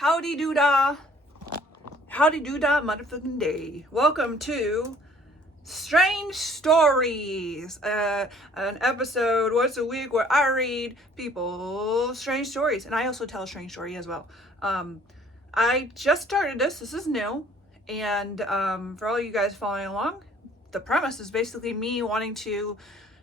Howdy doo-dah. Howdy doo-dah motherfucking day. Welcome to Strange Stories. An episode once a week where I read people's strange stories. And I also tell a strange story as well. I just started this. This is new. And for all you guys following along, the premise is basically me wanting to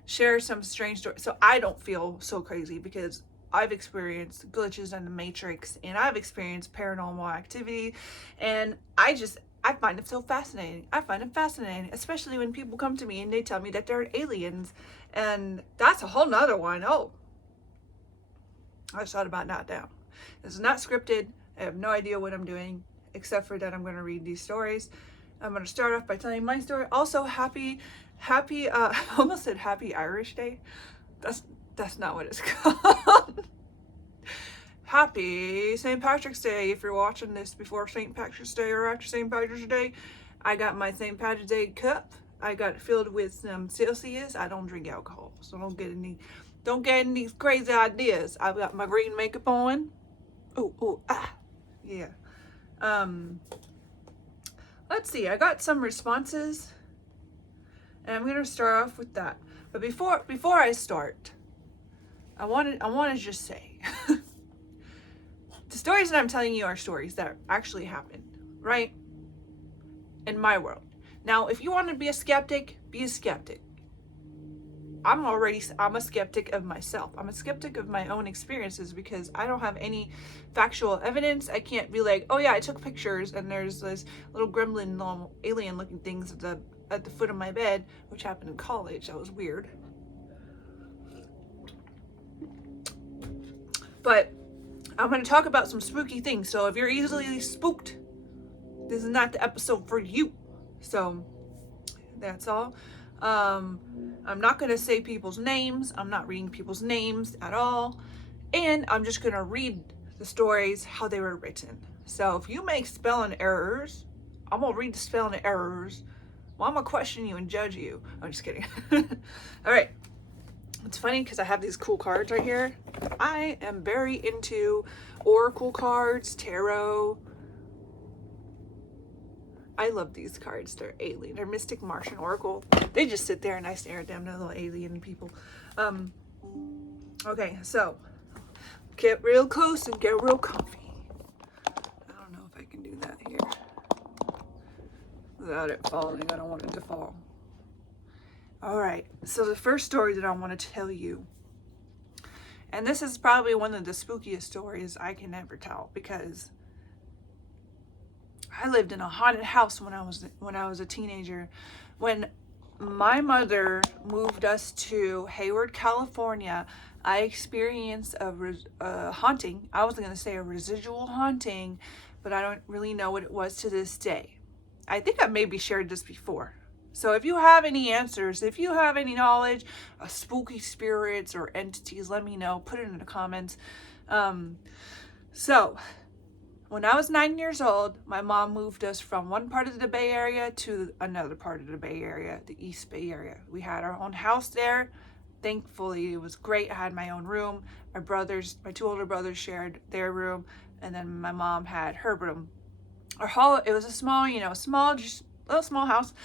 share some strange stories so I don't feel so crazy, because I've experienced glitches in the Matrix and I've experienced paranormal activity, and I find it so fascinating. I find it fascinating, especially when people come to me and they tell me that they're aliens, and that's a whole nother one. Oh, I just thought about that now. This is not scripted. I have no idea what I'm doing, except for that I'm going to read these stories. I'm going to start off by telling my story. Also, happy, I almost said Happy Irish Day. That's not what it's called. Happy St. Patrick's Day. If you're watching this before St. Patrick's Day or after St. Patrick's Day, I got my St. Patrick's Day cup. I got it filled with some Celsius. I don't drink alcohol, so don't get any crazy ideas. I've got my green makeup on. Yeah. Let's see. I got some responses, and I'm gonna start off with that. But before I start, I want to just say, the stories that I'm telling you are stories that actually happened, right? In my world. Now, if you want to be a skeptic, be a skeptic. I'm a skeptic of myself. I'm a skeptic of my own experiences because I don't have any factual evidence. I can't be like, oh yeah, I took pictures and there's this little gremlin, little alien looking things at the foot of my bed, which happened in college. That was weird. But I'm going to talk about some spooky things. So if you're easily spooked, this is not the episode for you. So that's all. I'm not going to say people's names. I'm not reading people's names at all. And I'm just going to read the stories how they were written. So if you make spelling errors, I'm going to read the spelling errors. Well, I'm going to question you and judge you. I'm just kidding. All right. It's funny because I have these cool cards right here. I am very into oracle cards, tarot. I love these cards. They're alien. They're Mystic Martian Oracle. They just sit there and I stare at them. They're little alien people. Okay, so get real close and get real comfy. I don't know if I can do that here without it falling. I don't want it to fall. All right, so the first story that I want to tell you, and this is probably one of the spookiest stories I can ever tell, because I lived in a haunted house when I was a teenager. When my mother moved us to Hayward, California, I experienced a haunting. I was going to say a residual haunting, but I don't really know what it was to this day. I think I maybe shared this before. So if you have any answers, if you have any knowledge of spooky spirits or entities, let me know. Put it in the comments. So when I was 9 years old, my mom moved us from one part of the Bay Area to another part of the Bay Area, the East Bay Area. We had our own house there. Thankfully, it was great. I had my own room. My two older brothers shared their room, and then my mom had her room. Our hall, it was a small, just a little small house.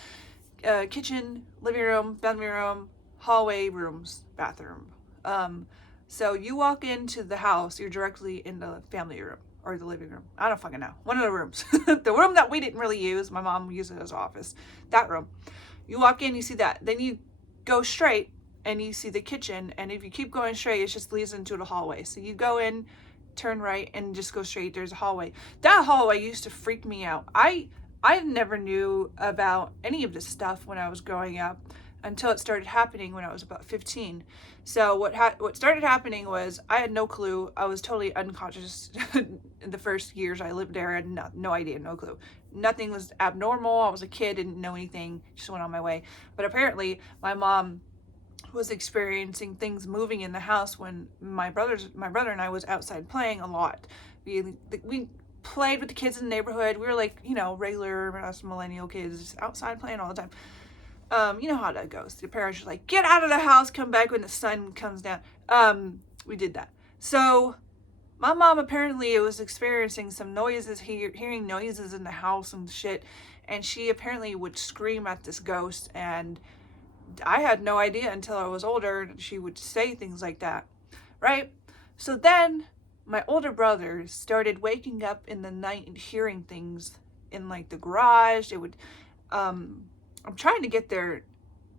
Kitchen, living room, family room, hallway, rooms, bathroom. So you walk into the house, you're directly in the family room or the living room. I don't fucking know. One of the rooms. The room that we didn't really use, my mom used it as an office. That room. You walk in, you see that. Then you go straight and you see the kitchen. And if you keep going straight, it just leads into the hallway. So you go in, turn right, and just go straight. There's a hallway. That hallway used to freak me out. I never knew about any of this stuff when I was growing up until it started happening when I was about 15. So what started happening was I had no clue. I was totally unconscious in the first years I lived there. I had no idea, no clue. Nothing was abnormal. I was a kid, didn't know anything, just went on my way. But apparently my mom was experiencing things moving in the house when my brother and I was outside playing a lot. We played with the kids in the neighborhood. We were like, regular us millennial kids outside playing all the time. You know how that goes. The parents are like, get out of the house, come back when the sun comes down. We did that. So My mom apparently was experiencing some noises, hearing noises in the house and shit, and she apparently would scream at this ghost, and I had no idea until I was older she would say things like that, right? So then my older brothers started waking up in the night and hearing things in like the garage. They would, I'm trying to get there.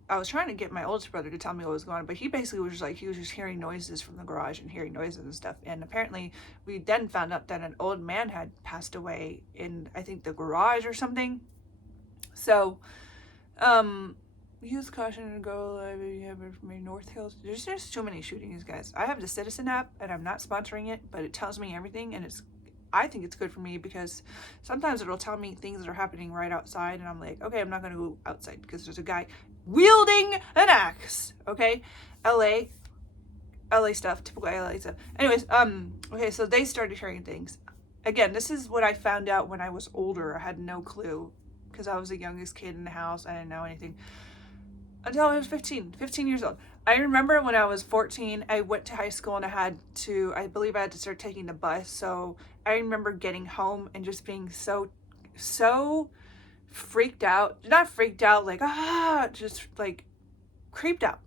I was trying to get my oldest brother to tell me what was going on, but he basically was just like, he was just hearing noises from the garage and hearing noises and stuff. And apparently we then found out that an old man had passed away in, I think, the garage or something. So, use caution to go live if you have information. North Hills. There's just too many shootings, guys. I have the Citizen app, and I'm not sponsoring it, but it tells me everything, and I think it's good for me because sometimes it'll tell me things that are happening right outside, and I'm like, okay, I'm not gonna go outside because there's a guy wielding an axe. Okay, LA stuff, typical LA stuff. Anyways, okay, so they started hearing things. Again, this is what I found out when I was older. I had no clue because I was the youngest kid in the house. I didn't know anything until I was 15 years old. I remember when I was 14, I went to high school and I believe I had to start taking the bus. So I remember getting home and just being so freaked out. Not freaked out, like, just like creeped out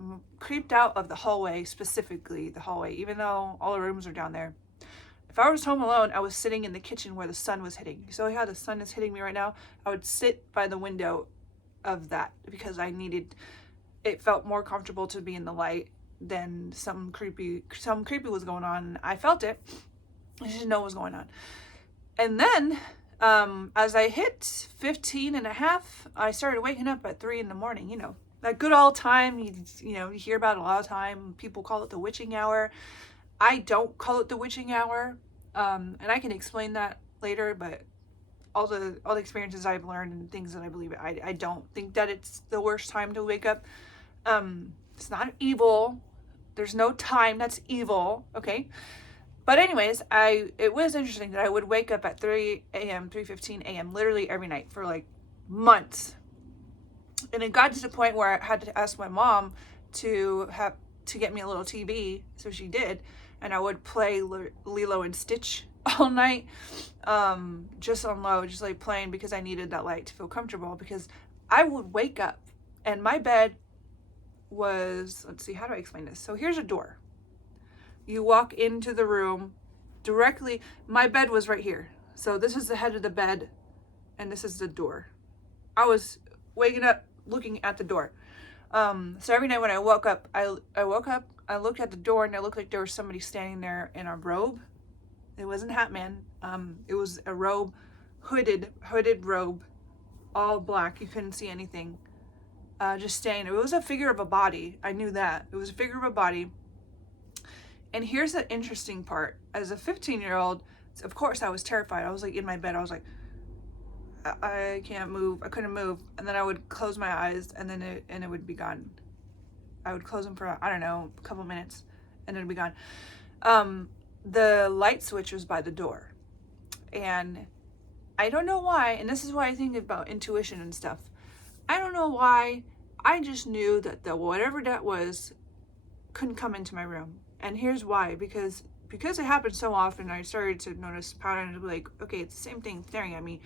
of the hallway, specifically the hallway, even though all the rooms are down there. If I was home alone, I was sitting in the kitchen where the sun was hitting. So how the sun is hitting me right now, I would sit by the window of that because it felt more comfortable to be in the light than some creepy was going on. I felt it. I didn't know what was going on. And then as I hit 15 and a half, I started waking up at 3 a.m. You know, that good old time, you hear about it a lot of time. People call it the witching hour. I don't call it the witching hour. And I can explain that later, but all the experiences I've learned and things that I believe, I don't think that it's the worst time to wake up. It's not evil. There's no time that's evil, okay? But anyways, it was interesting that I would wake up at 3 a.m., 3:15 a.m. literally every night for like months. And it got to the point where I had to ask my mom to get me a little TV, so she did, and I would play Lilo and Stitch all night, just on low, just like playing because I needed that light to feel comfortable, because I would wake up and my bed was, let's see, how do I explain this? So here's a door. You walk into the room directly. My bed was right here. So this is the head of the bed and this is the door. I was waking up looking at the door. So every night when I woke up, I looked at the door and it looked like there was somebody standing there in a robe. It wasn't Hat Man. It was a robe, hooded robe, all black. You couldn't see anything. Just standing there. It was a figure of a body. I knew that. It was a figure of a body. And here's the interesting part. As a 15-year-old, of course I was terrified. I was like in my bed. I was like, I can't move. I couldn't move. And then I would close my eyes and then it would be gone. I would close them for, I don't know, a couple minutes and it would be gone. The light switch was by the door. And I don't know why, and this is why I think about intuition and stuff. I don't know why. I just knew that whatever that was couldn't come into my room. And here's why. Because it happened so often, I started to notice patterns of like, okay, it's the same thing staring at me,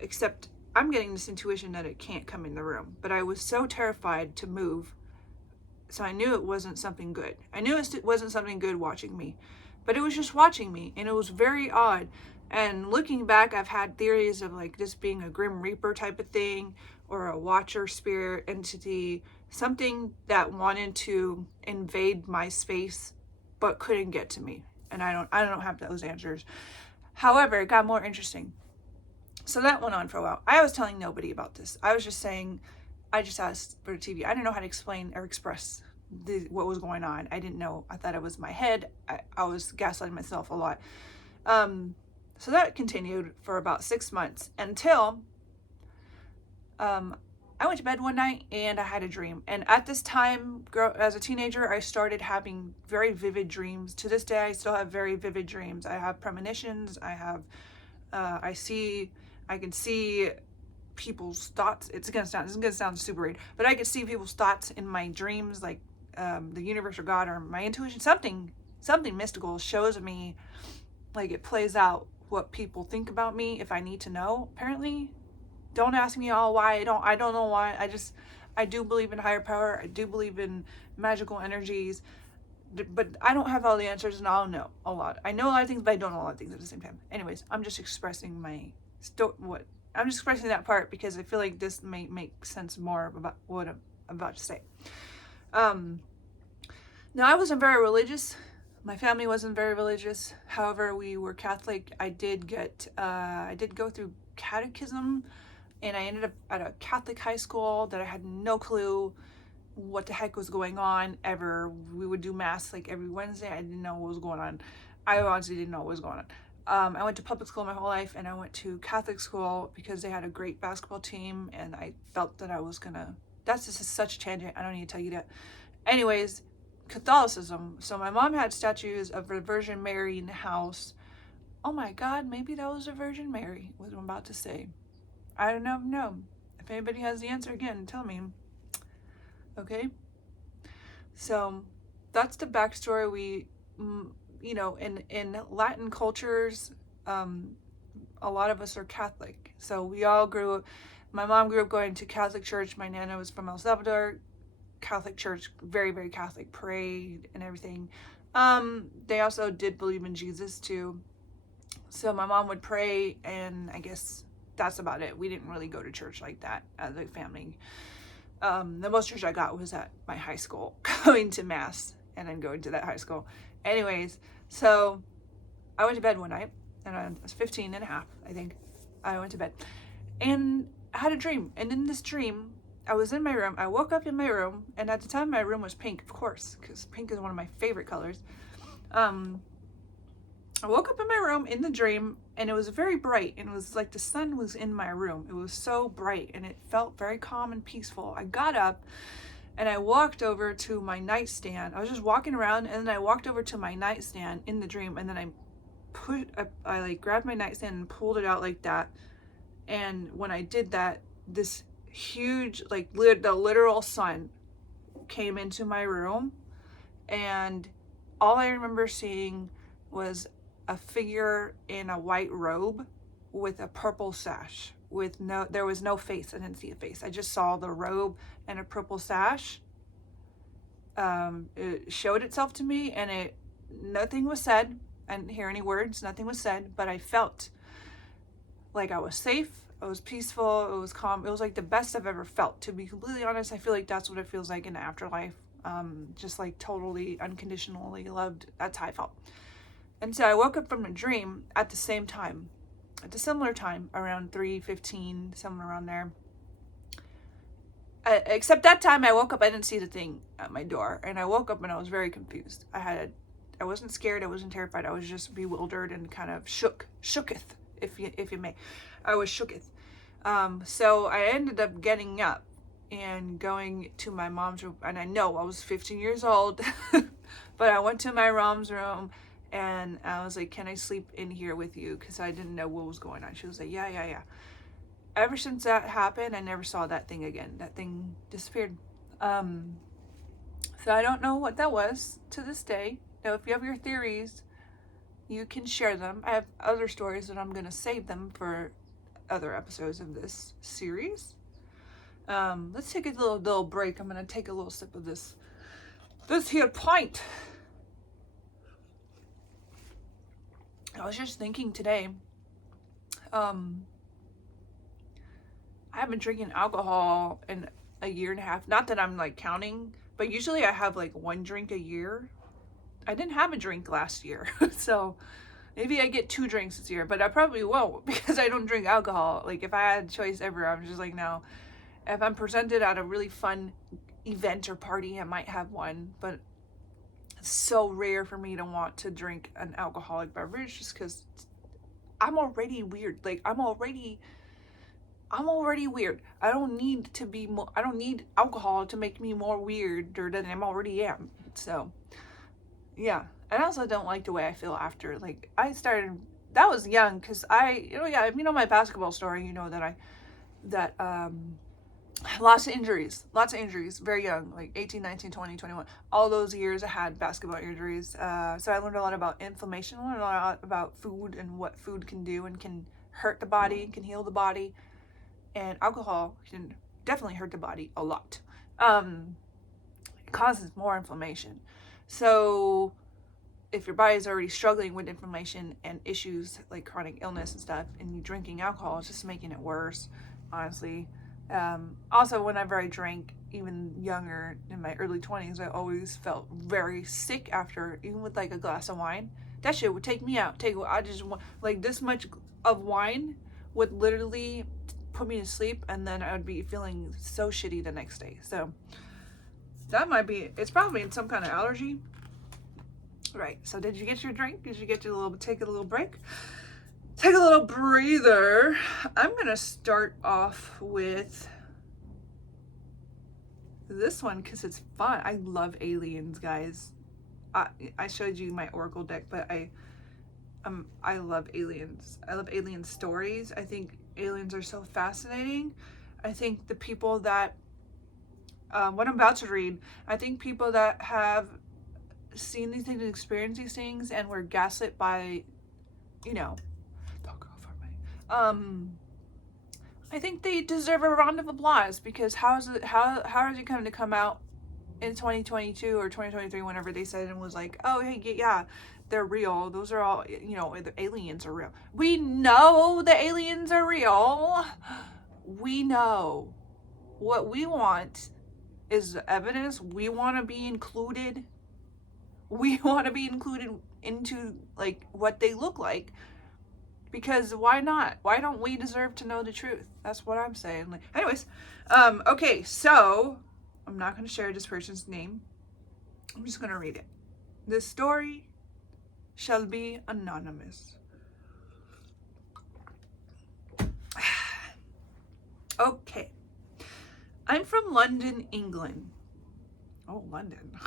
except I'm getting this intuition that it can't come in the room. But I was so terrified to move, so I knew it wasn't something good. I knew it wasn't something good watching me, but it was just watching me, and it was very odd. And looking back, I've had theories of like this being a Grim Reaper type of thing, or a watcher spirit entity, something that wanted to invade my space but couldn't get to me. And I don't have those answers. However, it got more interesting. So that went on for a while. I was telling nobody about this. I was just saying, I just asked for a TV. I didn't know how to explain or express what was going on. I didn't know. I thought it was my head. I was gaslighting myself a lot. So that continued for about 6 months until I went to bed one night and I had a dream. And at this time, as a teenager, I started having very vivid dreams. To this day, I still have very vivid dreams. I have premonitions. I can see people's thoughts. This is gonna sound super weird, but I can see people's thoughts in my dreams, like the universe or God or my intuition. Something mystical shows me like it plays out what people think about me if I need to know, apparently. Don't ask me all why. I don't know why. I do believe in higher power. I do believe in magical energies, but I don't have all the answers, and I'll know a lot. I know a lot of things, but I don't know a lot of things at the same time. Anyways, I'm just expressing I'm just expressing that part because I feel like this may make sense more about what I'm about to say. Now, I wasn't very religious. My family wasn't very religious. However, we were Catholic. I did go through catechism, and I ended up at a Catholic high school that I had no clue what the heck was going on ever. We would do mass like every Wednesday. I didn't know what was going on. I honestly didn't know what was going on. I went to public school my whole life, and I went to Catholic school because they had a great basketball team, and I felt that I was gonna. That's just such a tangent. I don't need to tell you that. Anyways, Catholicism. So my mom had statues of the Virgin Mary in the house. Oh my God, maybe that was a Virgin Mary, what I'm about to say. I don't know. If anybody has the answer, again, tell me. Okay? So that's the backstory. We, in Latin cultures, a lot of us are Catholic. So we all my mom grew up going to Catholic church. My nana was from El Salvador. Catholic church, very, very Catholic, prayed and everything. They also did believe in Jesus too. So my mom would pray, and I guess that's about it. We didn't really go to church like that as a family. The most church I got was at my high school, going to mass and then going to that high school. Anyways, so I went to bed one night, and I was 15 and a half, I think. I went to bed and I had a dream. And in this dream, I was in my room. I woke up in my room, and at the time my room was pink, of course, because pink is one of my favorite colors. I woke up in my room in the dream, and it was very bright, and it was like the sun was in my room. It was so bright, and it felt very calm and peaceful. I got up, and I walked over to my nightstand. I was just walking around, and then I walked over to my nightstand in the dream, and then I like grabbed my nightstand and pulled it out like that. And when I did that, this huge, like the literal sun came into my room, and all I remember seeing was a figure in a white robe with a purple sash there was no face. I didn't see a face. I just saw the robe and a purple sash. It showed itself to me, and nothing was said. I didn't hear any words, nothing was said, but I felt like I was safe. It was peaceful. It was calm. It was like the best I've ever felt. To be completely honest, I feel like that's what it feels like in the afterlife. Just like totally unconditionally loved. That's how I felt. And so I woke up from a dream at the same time, at a similar time, around 3:15, somewhere around there. Except that time I woke up, I didn't see the thing at my door, and I woke up and I was very confused. I wasn't scared. I wasn't terrified. I was just bewildered and kind of shooketh, if you may. I was shooketh. So I ended up getting up and going to my mom's room, and I know I was 15 years old, but I went to my mom's room, and I was like, can I sleep in here with you? Because I didn't know what was going on. She was like, yeah. Ever since that happened, I never saw that thing again. That thing disappeared. So I don't know what that was to this day. Now, if you have your theories, you can share them. I have other stories, but I'm going to save them for other episodes of this series. Let's take a little break. I'm going to take a little sip of this here pint. I was just thinking today, I haven't been drinking alcohol in a year and a half. Not that I'm like counting, but usually I have like one drink a year. I didn't have a drink last year, so maybe I get 2 drinks this year, but I probably won't because I don't drink alcohol. Like if I had a choice ever, I'm just like, no. If I'm presented at a really fun event or party, I might have one, but it's so rare for me to want to drink an alcoholic beverage just because I'm already weird. Like I'm already weird. I don't need alcohol to make me more weirder than I already am. So yeah. I also don't like the way I feel after. Like that was young because if you know my basketball story, you know that lots of injuries, very young, like 18, 19, 20, 21. All those years I had basketball injuries. So I learned a lot about inflammation, learned a lot about food and what food can do and can hurt the body, can heal the body. And alcohol can definitely hurt the body a lot. It causes more inflammation. So if your body is already struggling with inflammation and issues like chronic illness and stuff, and you drinking alcohol, it's just making it worse, honestly. Also, whenever I drank, even younger in my early 20s, I always felt very sick after, even with like a glass of wine. That shit would take me out. I just want like this much of wine would literally put me to sleep, and then I would be feeling so shitty the next day. So that might be, it's probably some kind of allergy. Right. So did you get your drink? Did you get your take a little break? Take a little breather. I'm going to start off with this one because it's fun. I love aliens, guys. I showed you my Oracle deck, but I love aliens. I love alien stories. I think aliens are so fascinating. I think the people that, what I'm about to read, I think people that have seen these things and experienced these things and were gaslit by, you know, I think they deserve a round of applause, because how is it going to come out in 2022 or 2023 whenever they said and was like, oh hey, yeah, they're real, those are all, you know, the aliens are real. We know the aliens are real. We know. What we want is evidence. We want to be included. We want to be included into like what they look like, because why not? Why don't we deserve to know the truth? That's what I'm saying. Like, anyways, okay, so I'm not going to share this person's name. I'm just going to read it. This story shall be anonymous. Okay. I'm from London, England. Oh, London.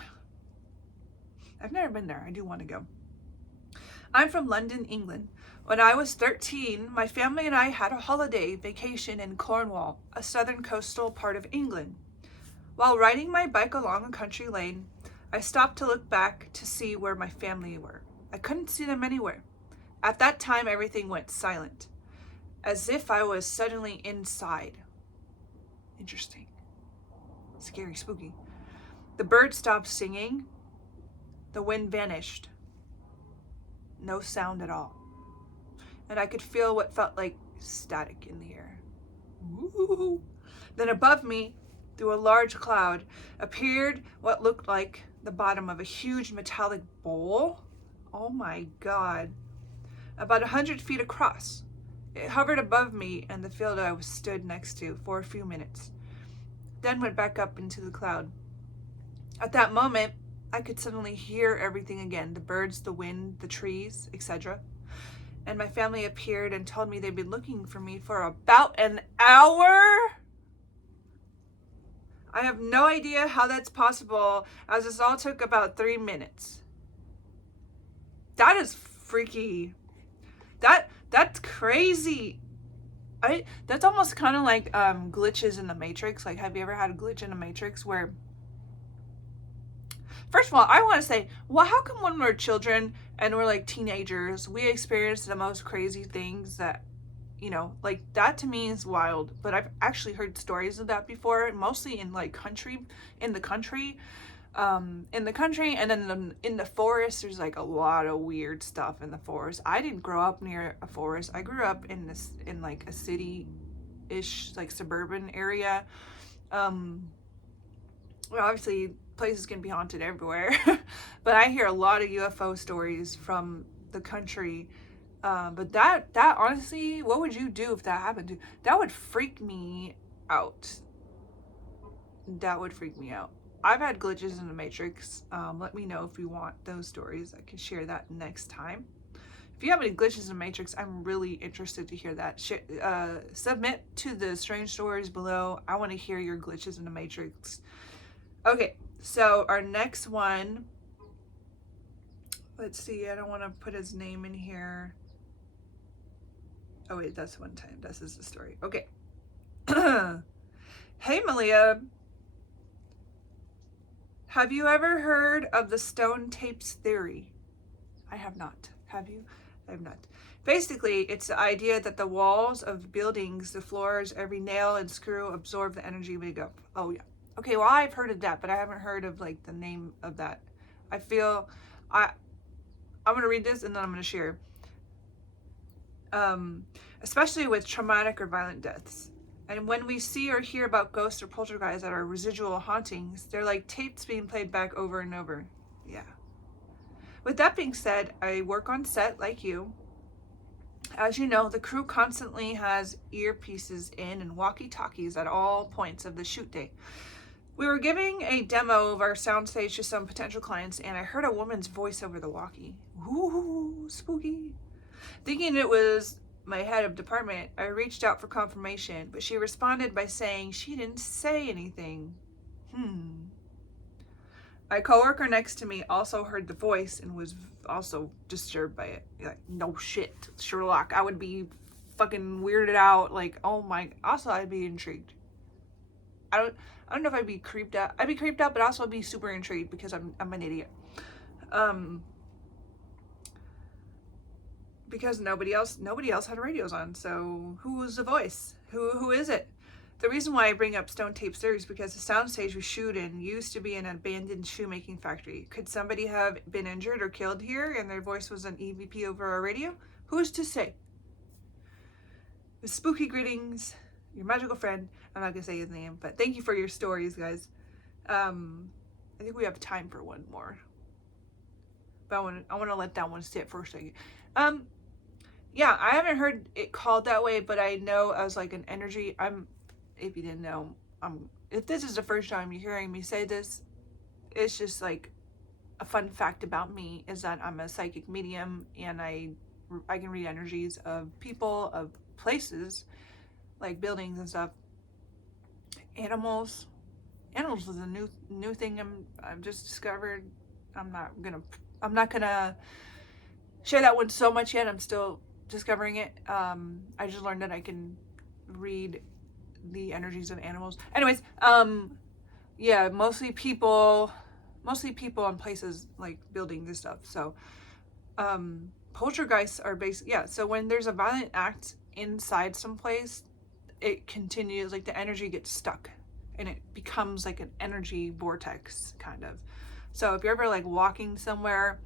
I've never been there. I do want to go. I'm from London, England. When I was 13, my family and I had a holiday vacation in Cornwall, a southern coastal part of England. While riding my bike along a country lane, I stopped to look back to see where my family were. I couldn't see them anywhere. At that time, everything went silent, as if I was suddenly inside. Interesting. Scary, spooky. The birds stopped singing. The wind vanished. No sound at all. And I could feel what felt like static in the air. Ooh. Then above me, through a large cloud, appeared what looked like the bottom of a huge metallic bowl. Oh my God. About 100 feet across. It hovered above me and the field I was stood next to for a few minutes, then went back up into the cloud. At that moment, I could suddenly hear everything again, the birds, the wind, the trees, etc. And my family appeared and told me they'd been looking for me for about an hour. I have no idea how that's possible, as this all took about 3 minutes. That is freaky. That's crazy. That's almost kind of like glitches in the Matrix. Like, have you ever had a glitch in the Matrix where, first of all, I want to say, well, how come when we're children and we're like teenagers, we experience the most crazy things that, you know, like that to me is wild. But I've actually heard stories of that before, mostly in like in the country, and then in the forest, there's like a lot of weird stuff in the forest. I didn't grow up near a forest. I grew up in like a city-ish, like suburban area. Well, obviously places can be haunted everywhere, but I hear a lot of UFO stories from the country. But that honestly, what would you do if that happened to you? That would freak me out. That would freak me out. I've had glitches in the Matrix. Let me know if you want those stories. I can share that next time. If you have any glitches in the Matrix, I'm really interested to hear that. Submit to the strange stories below. I want to hear your glitches in the Matrix. Okay, so our next one, let's see, I don't want to put his name in here. Oh wait, that's one time. This is the story. Okay. Hey, Malia. Have you ever heard of the stone tapes theory? I have not. Have you? I have not. Basically, it's the idea that the walls of buildings, the floors, every nail and screw absorb the energy we go. Oh, yeah. Okay, well, I've heard of that, but I haven't heard of like the name of that. I feel I I'm gonna read this and then I'm gonna share. Especially with traumatic or violent deaths. And when we see or hear about ghosts or poltergeists that are residual hauntings, they're like tapes being played back over and over. Yeah. With that being said, I work on set like you. As you know, the crew constantly has earpieces in and walkie-talkies at all points of the shoot day. We were giving a demo of our soundstage to some potential clients, and I heard a woman's voice over the walkie. Ooh, spooky. Thinking it was my head of department, I reached out for confirmation, but she responded by saying she didn't say anything. My coworker next to me also heard the voice and was also disturbed by it. Like, no shit, Sherlock. I would be fucking weirded out. Like, oh my. Also, I'd be intrigued. I don't know if I'd be creeped out. I'd be creeped out, but also I'd be super intrigued because I'm an idiot. Because nobody else had radios on. So who was the voice? Who is it? The reason why I bring up Stone Tape Series is because the soundstage we shoot in used to be an abandoned shoemaking factory. Could somebody have been injured or killed here and their voice was an EVP over our radio? Who is to say? With spooky greetings, your magical friend. I'm not gonna say his name, but thank you for your stories, guys. I think we have time for one more, but I want to let that one sit for a second. Yeah, I haven't heard it called that way, but I know as like an energy. If you didn't know, if this is the first time you're hearing me say this, it's just like a fun fact about me is that I'm a psychic medium and I can read energies of people, of places, like buildings and stuff. Animals is a new thing I've just discovered. I'm not gonna share that one so much yet. I'm still discovering it. I just learned that I can read the energies of animals. Anyways, yeah, mostly people in places like buildings and stuff. So, poltergeists are yeah. So when there's a violent act inside someplace, it continues, like the energy gets stuck and it becomes like an energy vortex kind of. So if you're ever like walking somewhere,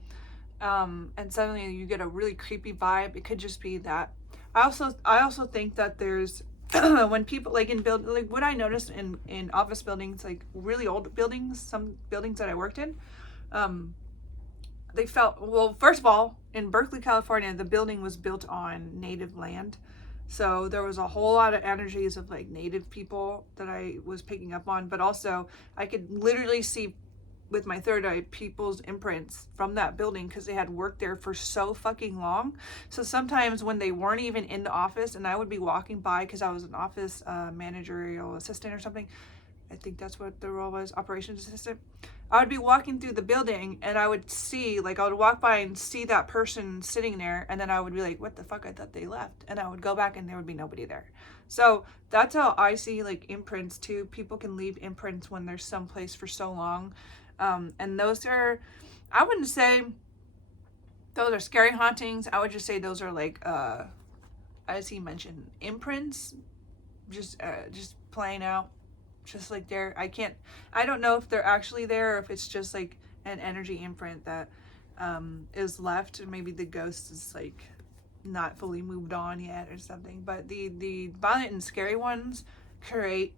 and suddenly you get a really creepy vibe, it could just be that. I also think that there's when people like like what I noticed in office buildings, like really old buildings, some buildings that I worked in, they felt, well, first of all, in Berkeley, California, the building was built on native land. So there was a whole lot of energies of like native people that I was picking up on, but also I could literally see with my third eye people's imprints from that building because they had worked there for so fucking long. So sometimes when they weren't even in the office and I would be walking by because I was an office managerial assistant or something, I think that's what the role was, operations assistant. I would be walking through the building and I would see, like, I would walk by and see that person sitting there, and then I would be like, what the fuck, I thought they left. And I would go back and there would be nobody there. So that's how I see like imprints too. People can leave imprints when they're someplace for so long. And those are, I wouldn't say those are scary hauntings. I would just say those are like, as he mentioned, imprints, just playing out. Just like I don't know if they're actually there or if it's just like an energy imprint that is left, and maybe the ghost is like not fully moved on yet or something. But the violent and scary ones create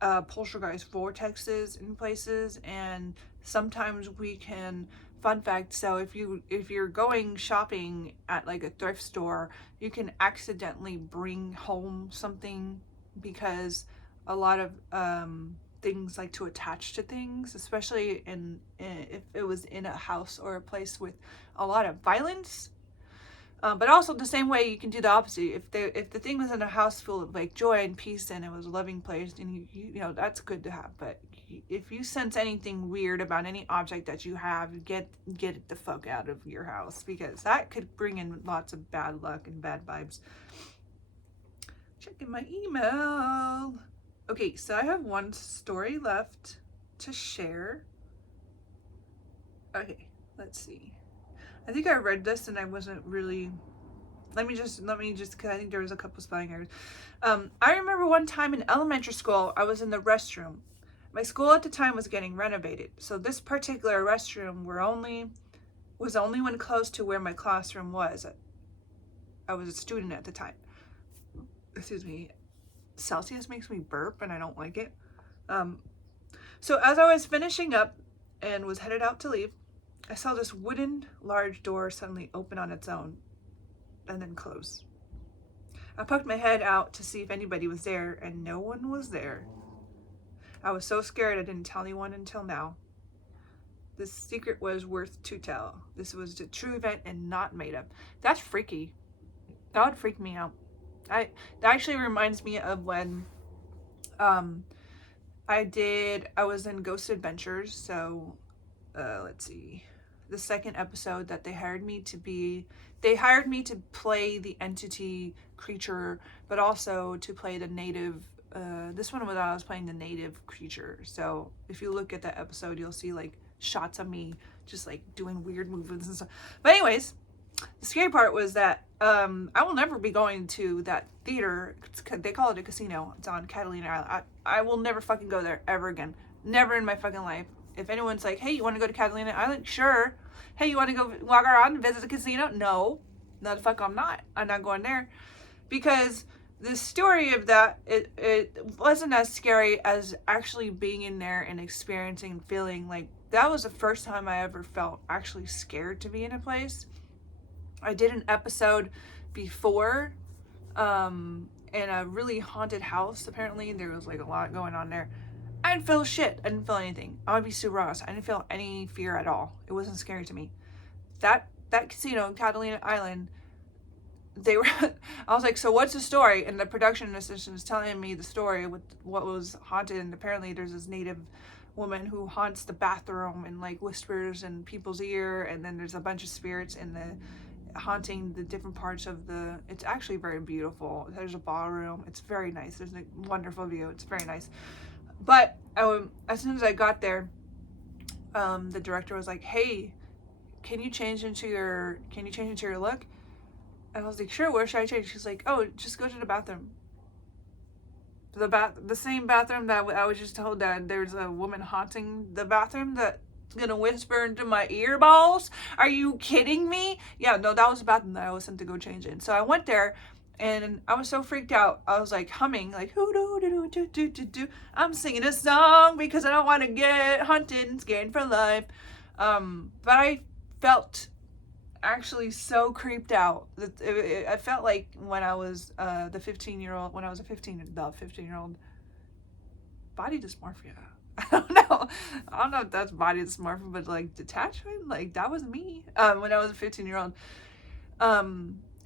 poltergeist vortexes in places, and sometimes we can, fun fact, so if you're going shopping at like a thrift store, you can accidentally bring home something because a lot of things like to attach to things, especially if it was in a house or a place with a lot of violence. But also the same way you can do the opposite. If the thing was in a house full of like joy and peace and it was a loving place, and you know that's good to have. But if you sense anything weird about any object that you have, get it the fuck out of your house, because that could bring in lots of bad luck and bad vibes. Checking my email. Okay, so I have one story left to share. Okay, let's see. I think I read this and I wasn't really. Let me just, because I think there was a couple spelling errors. I remember one time in elementary school, I was in the restroom. My school at the time was getting renovated, so this particular restroom was only one close to where my classroom was. I was a student at the time. Excuse me. Celsius makes me burp, and I don't like it. Um, so as I was finishing up and was headed out to leave, I saw this wooden large door suddenly open on its own and then close. I poked my head out to see if anybody was there, and no one was there. I was so scared I didn't tell anyone until now. This secret was worth to tell. This was a true event and not made up. That's freaky. That would freak me out. That actually reminds me of when um I was in Ghost Adventures, so let's see. The second episode that they hired me to play the entity creature, but also to play the native. This one was I was playing the native creature. So if you look at that episode, you'll see like shots of me just like doing weird movements and stuff. But anyways, the scary part was that I will never be going to that theater. They call it a casino. It's on Catalina Island. I will never fucking go there ever again. Never in my fucking life. If anyone's like, hey, you want to go to Catalina Island? Sure. Hey, you want to go walk around and visit the casino? No. No, the fuck I'm not. I'm not going there. Because the story of that, it wasn't as scary as actually being in there and experiencing and feeling like that was the first time I ever felt actually scared to be in a place. I did an episode before in a really haunted house. Apparently there was like a lot going on there. I didn't feel shit. I didn't feel anything. I would be super honest. I didn't feel any fear at all. It wasn't scary to me. That casino in Catalina Island, they were I was like, so what's the story? And the production assistant is telling me the story with what was haunted, and apparently there's this native woman who haunts the bathroom and like whispers in people's ear, and then there's a bunch of spirits in the haunting the different parts of the. It's actually very beautiful. There's a ballroom. It's very nice. There's a wonderful view. It's very nice. But as soon as I got there, the director was like, "Hey, can you change into your look?" And I was like, "Sure. Where should I change?" She's like, "Oh, just go to the bathroom. The same bathroom that I was just told that there's a woman haunting the bathroom that's gonna whisper into my ear balls. Are you kidding me?" Yeah, no, that was the bathroom that I was sent to go change in. So I went there, and I was so freaked out. I was like humming, like hoo doo doo doo doo doo doo. I'm singing a song because I don't want to get hunted and scared for life. But I felt actually so creeped out. I felt like when I was the 15-year-old, when I was the 15-year-old body dysmorphia. I don't know. I don't know if that's body dysmorphia, but like detachment, like that was me when I was a 15-year-old.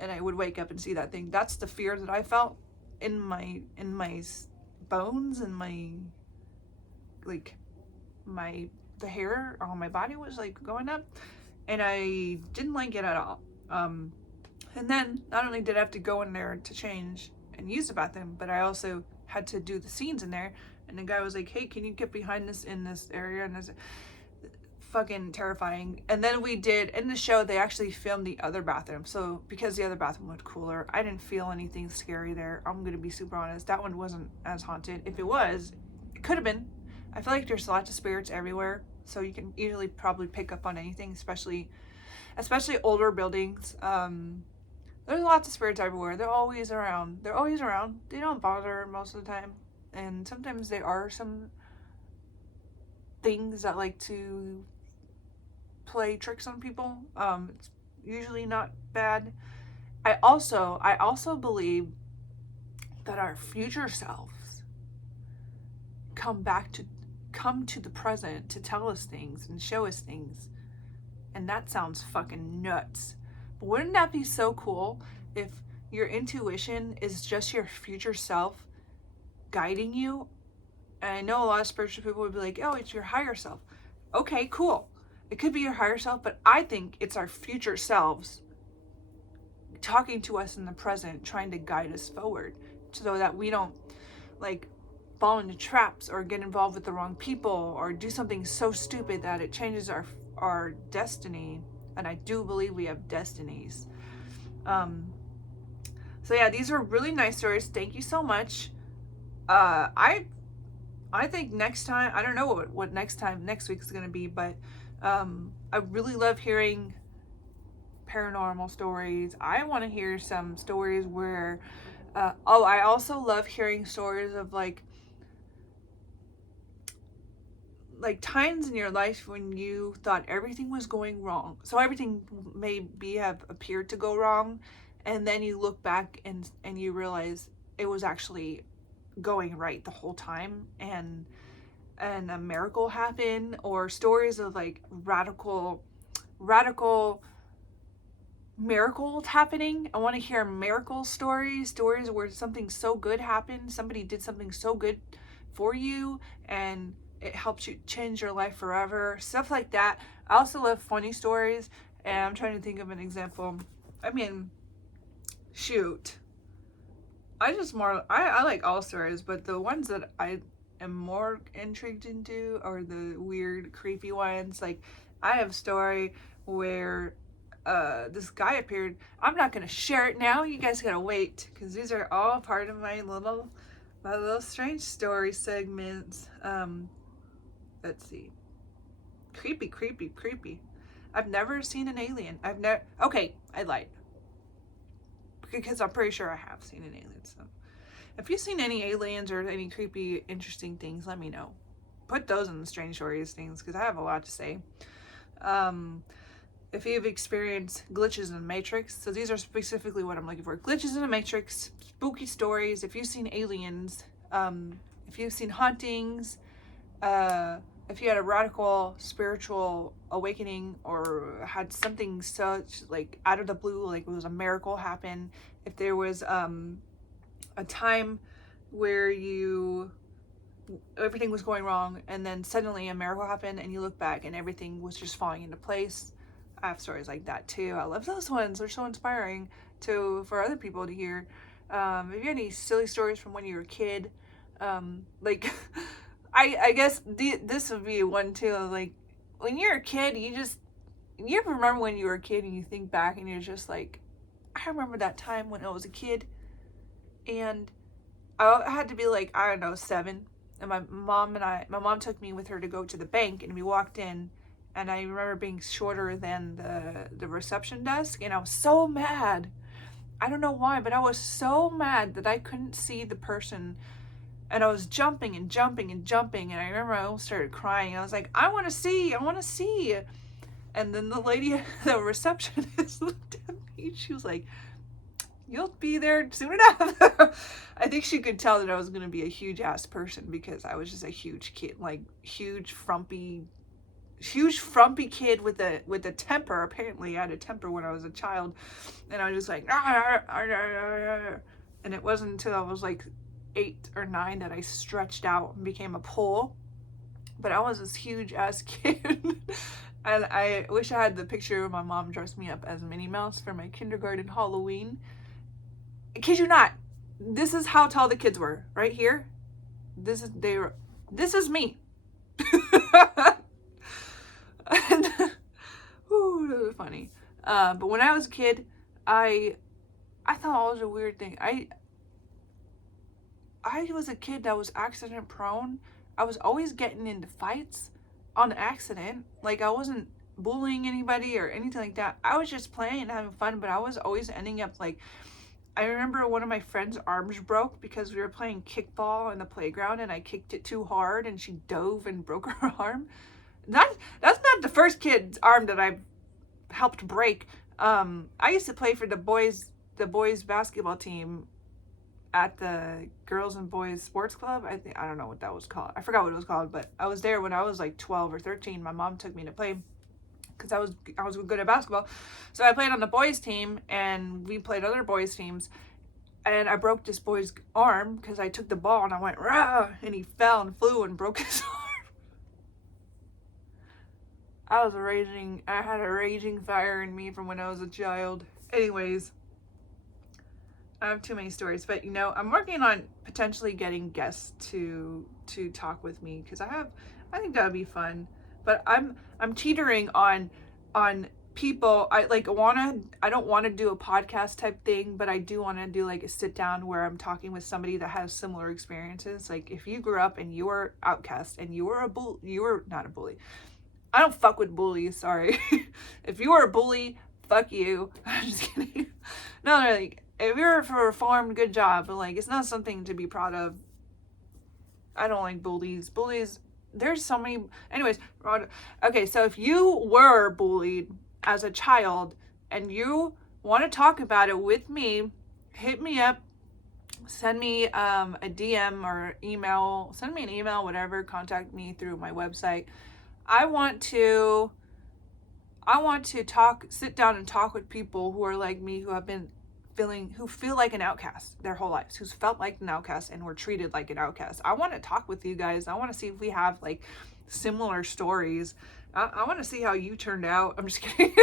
And I would wake up and see that thing. That's the fear that I felt in my bones and my like the hair on my body was like going up, and I didn't like it at all. And then not only did I have to go in there to change and use the bathroom, but I also had to do the scenes in there. And the guy was like, "Hey, can you get behind this in this area?" And this fucking terrifying. And then we did in the show. They actually filmed the other bathroom. So because the other bathroom looked cooler, I didn't feel anything scary there. I'm gonna be super honest. That one wasn't as haunted. If it was, it could have been. I feel like there's lots of spirits everywhere, so you can easily probably pick up on anything, especially older buildings. There's lots of spirits everywhere. They're always around. They don't bother most of the time. And sometimes there are some things that like to play tricks on people. It's usually not bad. I also believe that our future selves come to the present to tell us things and show us things. And that sounds fucking nuts. But wouldn't that be so cool if your intuition is just your future self guiding you? And I know a lot of spiritual people would be like, "Oh, it's your higher self." Okay, cool. It could be your higher self, but I think it's our future selves talking to us in the present, trying to guide us forward so that we don't like fall into traps or get involved with the wrong people or do something so stupid that it changes our destiny. And I do believe we have destinies. So yeah, these were really nice stories. Thank you so much. I think next time, I don't know what next week is going to be, but I really love hearing paranormal stories. I want to hear some stories where I also love hearing stories of like times in your life when you thought everything was going wrong. So everything maybe have appeared to go wrong, and then you look back and you realize it was actually going right the whole time, and a miracle happened. Or stories of like radical miracles happening. I want to hear miracle stories where something so good happened, somebody did something so good for you and it helps you change your life forever, stuff like that. I also love funny stories, and I'm trying to think of an example. I mean, shoot, I like all stories, but the ones that I am more intrigued into are the weird, creepy ones. Like, I have a story where this guy appeared. I'm not gonna share it now. You guys gotta wait, because these are all part of my little strange story segments. Let's see. Creepy. I've never seen an alien. Okay, I lied, because I'm pretty sure I have seen an alien. So if you've seen any aliens or any creepy, interesting things, let me know. Put those in the strange stories things, because I have a lot to say. If you've experienced glitches in the Matrix, so these are specifically what I'm looking for. Glitches in the Matrix, spooky stories, if you've seen aliens, if you've seen hauntings, if you had a radical spiritual awakening or had something such like out of the blue, like it was a miracle happen, if there was a time where everything was going wrong and then suddenly a miracle happened and you look back and everything was just falling into place. I have stories like that too. I love those ones. They're so inspiring for other people to hear. If you have any silly stories from when you were a kid, like I guess this would be one too. Like, when you're a kid, you ever remember when you were a kid and you think back and you're just like, I remember that time when I was a kid and I had to be like, I don't know, 7, and my mom took me with her to go to the bank, and we walked in, and I remember being shorter than the reception desk, and I was so mad. I don't know why, but I was so mad that I couldn't see the person, and I was jumping, and I remember I almost started crying. I was like, I want to see. And then the lady, the receptionist, looked at me. She was like, you'll be there soon enough. I think she could tell that I was going to be a huge ass person, because I was just a huge kid, like huge frumpy kid with a temper. Apparently I had a temper when I was a child, and I was just like, and it wasn't until I was like 8 or 9 that I stretched out and became a pole. But I was this huge ass kid. And I wish I had the picture of my mom dressed me up as Minnie Mouse for my kindergarten Halloween. I kid you not, this is how tall the kids were right here. This is me. And, ooh, that was funny. But when I was a kid, I thought it was a weird thing. I was a kid that was accident prone. I was always getting into fights on accident. Like, I wasn't bullying anybody or anything like that. I was just playing and having fun, but I was always ending up like, I remember one of my friend's arms broke because we were playing kickball in the playground and I kicked it too hard and she dove and broke her arm. That's not the first kid's arm that I helped break. I used to play for the boys basketball team at the Girls and Boys Sports Club. I don't know what that was called. I forgot what it was called, but I was there when I was like 12 or 13. My mom took me to play because I was good at basketball. So I played on the boys team and we played other boys teams, and I broke this boy's arm because I took the ball and I went rah, and he fell and flew and broke his arm. I had a raging fire in me from when I was a child. Anyways, I have too many stories, but you know, I'm working on potentially getting guests to talk with me because I think that would be fun. But I'm teetering on people. I don't want to do a podcast type thing, but I do want to do like a sit down where I'm talking with somebody that has similar experiences. Like if you grew up and you were outcast and you were you were not a bully. I don't fuck with bullies, sorry. If you were a bully, fuck you. I'm just kidding. No, like, if you're a reformed, good job, but like, it's not something to be proud of. I don't like bullies. Bullies, there's so many. Anyways, okay, so if you were bullied as a child and you want to talk about it with me, hit me up. Send me a DM or email. Send me an email, whatever. Contact me through my website. I want to sit down and talk with people who are like me, who feel like an outcast their whole lives, who's felt like an outcast and were treated like an outcast. I want to talk with you guys. I want to see if we have like similar stories. I want to see how you turned out. I'm just kidding.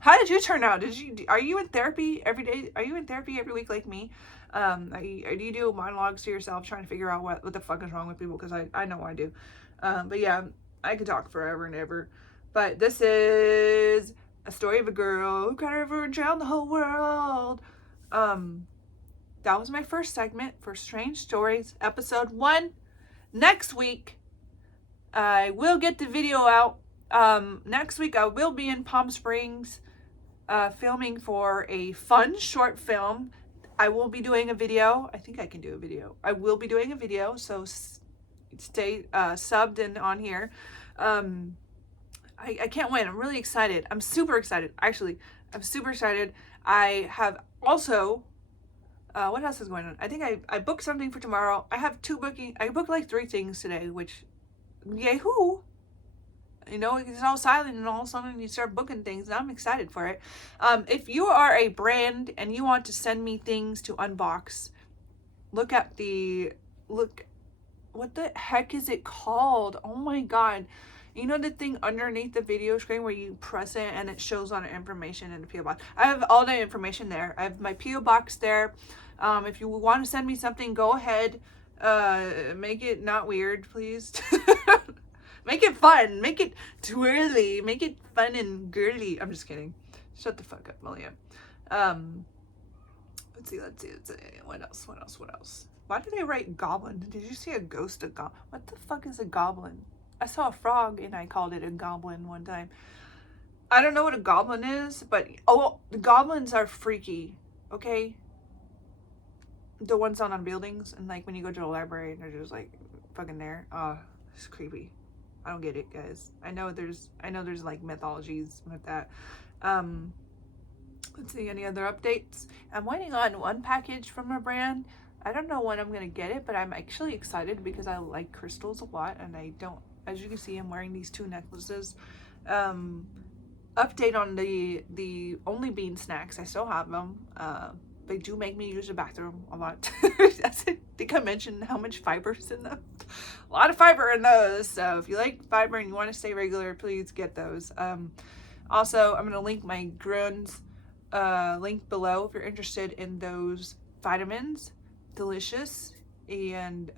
How did you turn out? Are you in therapy every day? Are you in therapy every week like me? Do you do monologues to yourself trying to figure out what the fuck is wrong with people? Because I know I do. But yeah, I could talk forever and ever. But this is a story of a girl who got revenge around the whole world. That was my first segment for Strange Stories, episode 1. Next week, I will get the video out. Next week, I will be in Palm Springs filming for a fun short film. I will be doing a video. I think I can do a video. I will be doing a video, so stay subbed and on here. I can't wait. I'm really excited. I'm super excited. Actually, I'm super excited. I have also, what else is going on? I think I booked something for tomorrow. I have I booked like 3 things today, which, yahoo! You know, it's all silent and all of a sudden you start booking things and I'm excited for it. If you are a brand and you want to send me things to unbox, what the heck is it called? Oh my God. You know the thing underneath the video screen where you press it and it shows all the information in the P.O. box? I have all the information there. I have my P.O. box there. If you want to send me something, go ahead. Make it not weird, please. Make it fun. Make it twirly. Make it fun and girly. I'm just kidding. Shut the fuck up, Malia. Let's see. What else? Why did I write goblin? Did you see a ghost of goblin? What the fuck is a goblin? I saw a frog and I called it a goblin one time. I don't know what a goblin is, but the goblins are freaky, okay? The ones on buildings and like when you go to the library and they're just like fucking there. It's creepy. I don't get it, guys. I know there's like mythologies with that. Let's see, any other updates? I'm waiting on one package from a brand. I don't know when I'm gonna get it, but I'm actually excited because I like crystals a lot, and I don't. As you can see, I'm wearing these 2 necklaces. Update on the only bean snacks. I still have them. They do make me use the bathroom a lot. I think I mentioned how much fiber's in them. A lot of fiber in those. So if you like fiber and you want to stay regular, please get those. Also, I'm gonna link my Grun's link below if you're interested in those vitamins. Delicious, and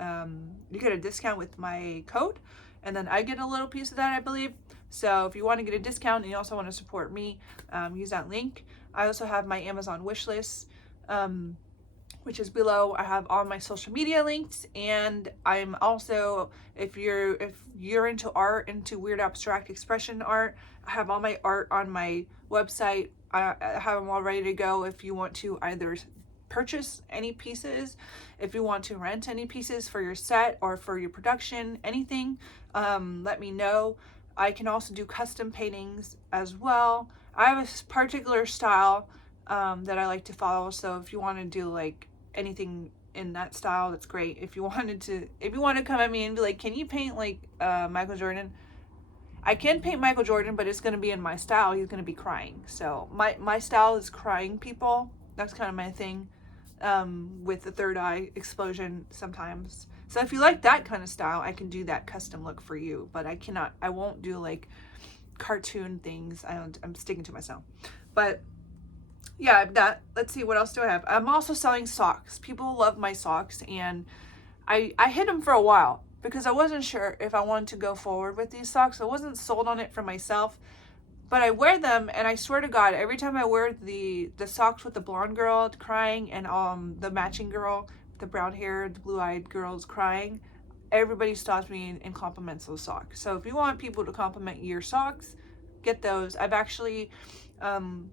you get a discount with my code, and then I get a little piece of that, I believe. So if you want to get a discount and you also want to support me, use that link. I also have my Amazon wish list, which is below. I have all my social media links, and I'm also, if you're into art, into weird abstract expression art, I have all my art on my website. I have them all ready to go if you want to either purchase any pieces, if you want to rent any pieces for your set or for your production, anything, let me know. I can also do custom paintings as well. I have a particular style that I like to follow, so if you want to do like anything in that style, that's great. If you want to come at me and be like, can you paint like Michael Jordan? I can paint Michael Jordan, but it's going to be in my style. He's going to be crying. So my style is crying people. That's kind of my thing, with the third eye explosion sometimes. So if you like that kind of style, I can do that custom look for you, but I won't do like cartoon things. I'm sticking to myself. But yeah, that, let's see, what else do I have? I'm also selling socks. People love my socks, and I hid them for a while because I wasn't sure if I wanted to go forward with these socks. I wasn't sold on it for myself, but I wear them, and I swear to God, every time I wear the socks with the blonde girl crying and the matching girl, the brown hair, the blue eyed girls crying, everybody stops me and compliments those socks. So if you want people to compliment your socks, get those. I've actually, um,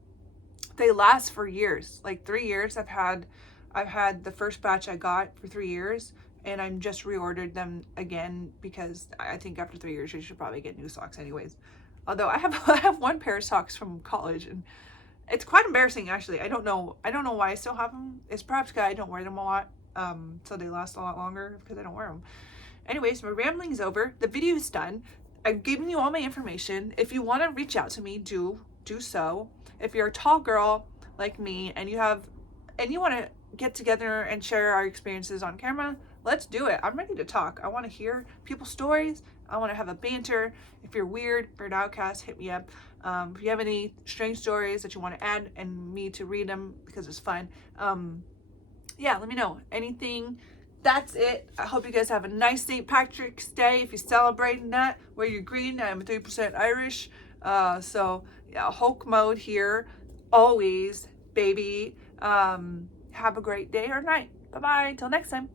they last for years, like 3 years. I've had the first batch I got for 3 years, and I'm just reordered them again because I think after 3 years you should probably get new socks anyways. Although I have I have one pair of socks from college, and it's quite embarrassing actually. I don't know why I still have them. It's perhaps because I don't wear them a lot, so they last a lot longer because I don't wear them. Anyways, my rambling is over. The video is done. I've given you all my information. If you want to reach out to me, do so. If you're a tall girl like me and you want to get together and share our experiences on camera, let's do it. I'm ready to talk. I want to hear people's stories. I want to have a banter. If you're weird, if you're an outcast, hit me up. If you have any strange stories that you want to add and me to read them because it's fun, yeah, let me know. Anything. That's it. I hope you guys have a nice St. Patrick's Day. If you're celebrating that, wear your green. I'm 3% Irish. So yeah, Hulk mode here. Always, baby. Have a great day or night. Bye bye. Till next time.